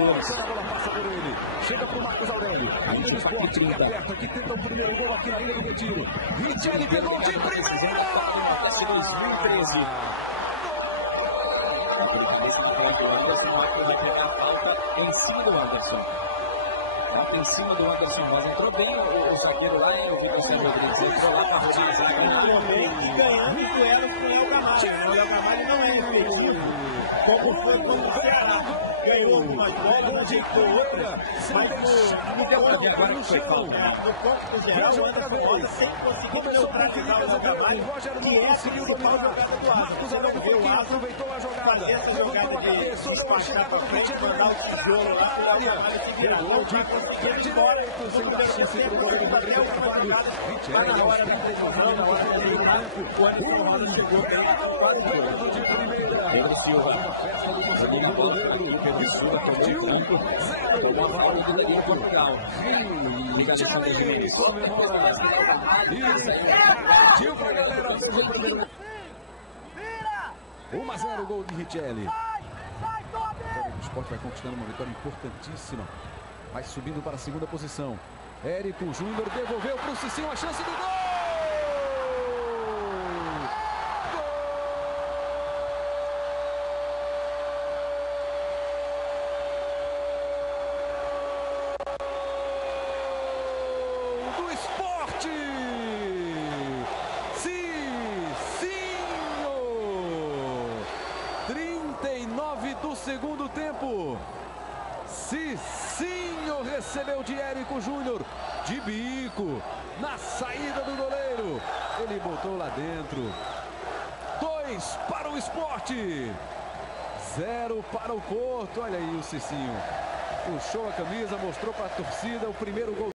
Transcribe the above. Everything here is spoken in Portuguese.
todos. A bola passa por ele. Chega pro Marcos Aurélio. Ainda no Sport, que aperta, que tenta o primeiro gol aqui na Ilha do Retiro. Richelli pegou de primeira! 2013. Em cima do Anderson. Em cima do Anderson, mas entrou bem o zagueiro lá, o Vitor Sérgio Rodrigues. Entrou lá para o Léo Gamalho não é efetivo. Como foi com o Ceará. Ganhou uma bola de corrida. Agora que foi falta. No ponto do geral, o Anderson sem conseguir filtrar o Léo Gamalho. Rogério não conseguiu dominar. Marcos Aurélio foi quem aproveitou a jogada. Essa jogada de despachar para frente, mandar o tijolo lá para o Léo Gamalho que vira gol. Perde embora. No primeiro tempo, até a última jogada. Está na hora da decisão, na hora da eliminação. O Anderson Rosa chegou bem. De primeira. Pedro Silva. Festa do conseguido goleiro. Pedro Silva tomou o campo. Tomava a bola do goleiro Portugal. Richelli comemora. Tio pra galera, fez o primeiro. 1-0 o gol de Richelli. O Sport vai conquistando uma vitória importantíssima. Vai subindo para a segunda posição. Érico Júnior devolveu para o Cicinho a chance do gol! Do Sport! Cicinho! 39 do segundo tempo. Cicinho recebeu de Érico Júnior, de bico, na saída do goleiro. Ele botou lá dentro. 2 para o Sport, 0 para o Porto. Olha aí o Cicinho. Puxou a camisa, mostrou para a torcida o primeiro gol.